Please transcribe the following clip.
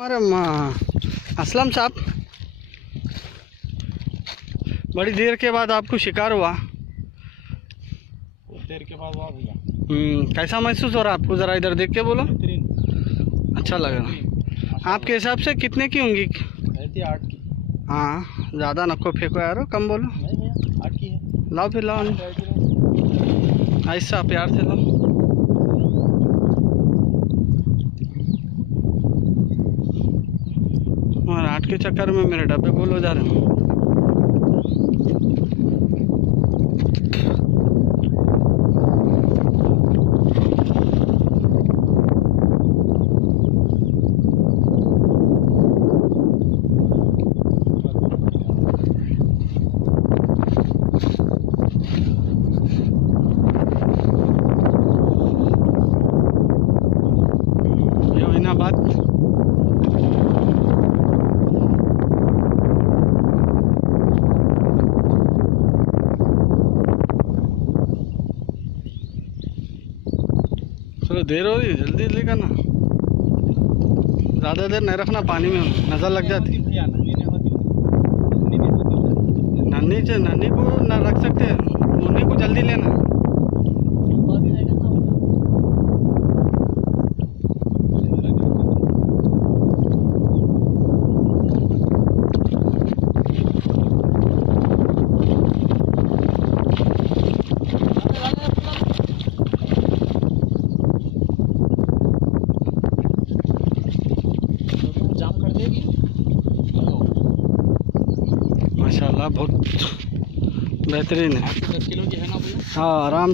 हमारे असलम साहब, बड़ी देर के बाद आपको शिकार हुआ। कुछ देर के बाद हुआ भैया। कैसा महसूस हो रहा है आपको? ज़रा इधर देख के बोलो। अच्छा लग रहा। आपके हिसाब से कितने की होंगी? 8 की। हाँ, ज़्यादा नको फेंको यार, कम बोलो। नहीं भैया 8 की है। लाओ फिर लाओ, ऐसा प्यार से लाओ। और 8 के चक्कर में मेरे डब्बे गोल हो जा रहे हैं। बात चलो, देर हो रही, जल्दी जल्दी करना, ज़्यादा देर नहीं रखना, पानी में नज़र लग जाती। नन्ही को ना रख सकते, मुन्नी को जल्दी लेना। माशाल्लाह बहुत बेहतरीन है। 10 किलो की है ना भैया? हाँ, आराम